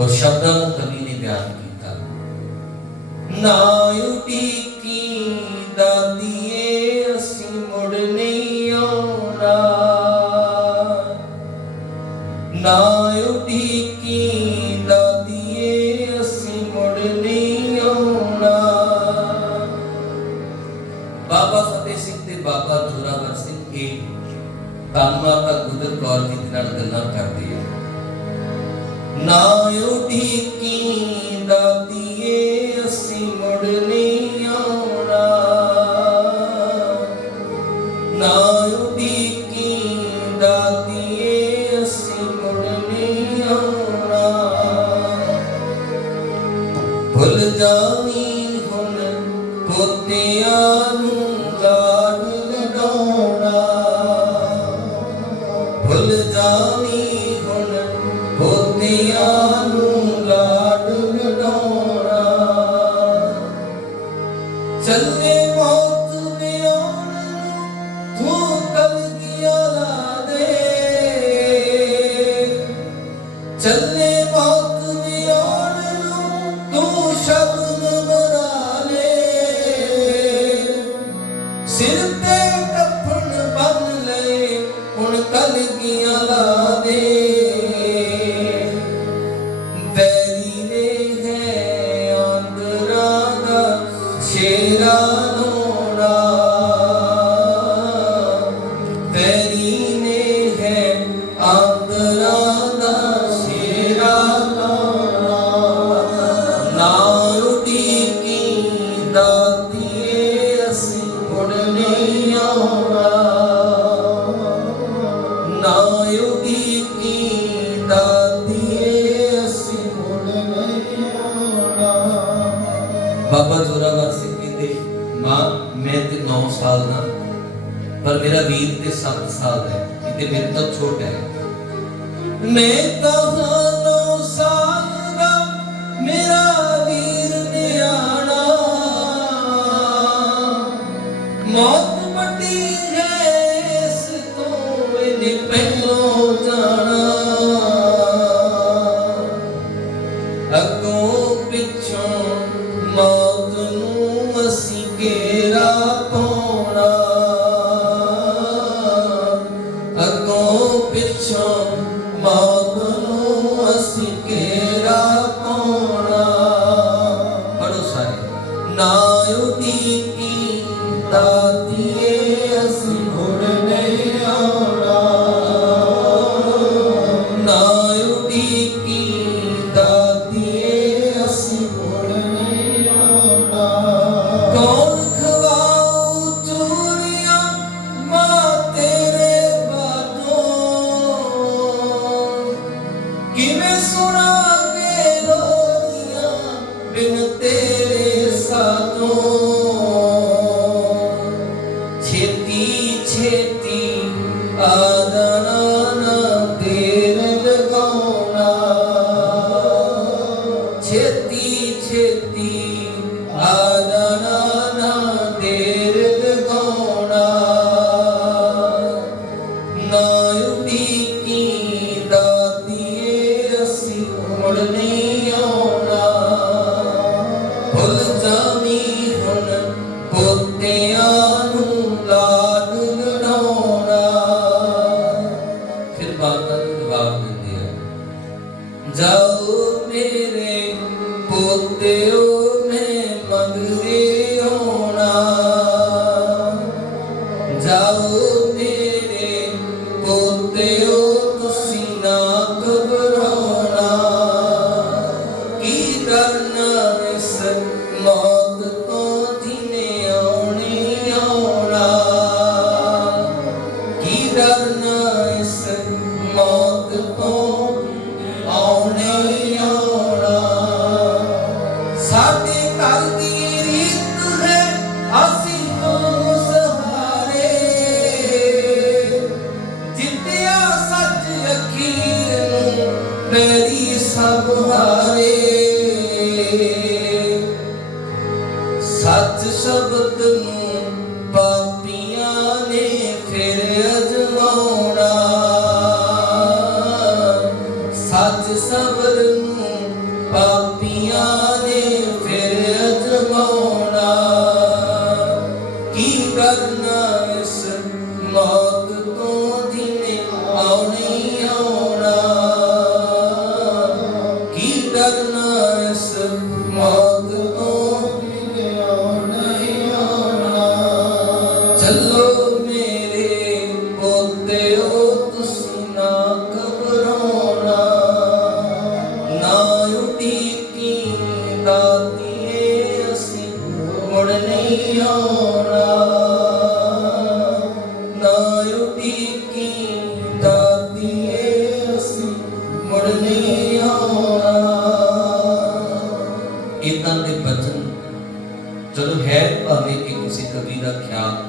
ਔਰ ਸ਼ਬਦਾਂ ਨੂੰ ਕਵੀ ਨੇ ਬਿਆਨ ਕੀਤਾ। ਨਾ ਉਡੀਕੀ ਦਾਦੀਏ, ਅਸੀਂ ਮੁੜ ਨਹੀਂ ਆਉਣਾ। ਨਾ ਉਡੀਕੀ ਦਾਦੀਏ, ਅਸੀਂ ਮੁੜ ਨਹੀਂ ਆਉਣਾ। ਬਾਬਾ ਫਤਿਹ ਸਿੰਘ ਤੇ ਬਾਬਾ ਜੋਰਾਵਰ ਸਿੰਘ ਇਹ ਧੰਨ ਮਾਤਾ ਗੁਜਰ ਕੌਰ ਜੀ ਨਾਲ ਗੱਲਾਂ ਕਰਦੇ ਆ। ਨਾ ਉਡੀਕੀ ਦਾਦੀਏ ਅਸੀਂ ਮੁੜ ਨਹੀਂ ਆਉਣਾ। ਨਾ ਉਡੀਕੀ ਦਾਦੀਏ ਅਸੀਂ ਮੁੜ ਨਹੀਂ ਆਉਣਾ। ਭੁੱਲ ਜਾਵੀਂ ਚੱਲੇ ਦਾਤੀਏ ਅਸੀਂ ਮੁੜ ਨਹੀਂ ਆਉਣਾ। ਨਾ ਉਡੀਕੀ ਦਾਤੀਏ ਅਸੀਂ ਮੁੜ ਨਹੀਂ ਆਉਣਾ। ਬਾਬਾ ਜ਼ੋਰਾਵਰ ਸਿੰਘ ਕਹਿੰਦੇ, ਮਾਂ, ਮੈਂ ਤੇ 9 ਸਾਲ ਦਾ ਪਰ ਮੇਰਾ ਵੀਰ ਤੇ 7 ਸਾਲ ਹੈ ਇਹ ਤੇ ਮੇਰੇ ਤੋਂ ਛੋਟਾ ਹੈ। ਮੈਂ ਤਾਂ ਅਸੀਂ ছেতি ছেতি আদানা তেরল গৌনা। ছেতি ছেতি আদানা তেরল গৌনা। নয়ুটি ਡਰਨਾ ਇਸ ਮੌਤ ਤੋਂ, ਆਉਣੇ ਆਉਣਾ। ਸਾਡੇ ਘਰ ਦੀ ਰੀਤ ਹੈ, ਅਸੀਂ ਤੋਂ ਸਹਾਰੇ ਜਿੱਤਿਆ ਸੱਚ ਅਖੀਰ ਨੂੰ, ਮੇਰੀ ਸਭ ਹਾਰੇ। ਸੱਚ ਸ਼ਬਦ ਅਜਮਾਉਣਾ ਸਬਰ ਨੂੰ ਪਾਪੀਆਂ ਨੇ ਫਿਰ ਅਜਮਾਉਣਾ। ਕੀ ਕਰਨਾ ਇਸ ਮੌਤ ਤੋਂ ਜਿਨੇ ਆਉਣੀ ਆਉਣਾ। ਕੀ ਕਰਨਾ ਇਸ ਮੌਤ ਤੋਂ ਜਿਨੇ ਆਉਣੀ ਆਉਣਾ। ਚੱਲੋ ਦਾਤੀਏ ਅਸੀਂ ਮੁੜ ਨਹੀਂ ਆਉਣਾ। ਨਾ ਉਡੀਕੀ ਦਾਤੀਏ ਅਸੀਂ ਮੁੜ ਨਹੀਂ ਆਉਣਾ। ਇਦਾਂ ਦੇ ਬਚਨ ਜਦੋਂ ਹੈ ਭਾਵੇਂ ਕਿ ਤੁਸੀਂ ਕਵੀ ਦਾ ਖਿਆਲ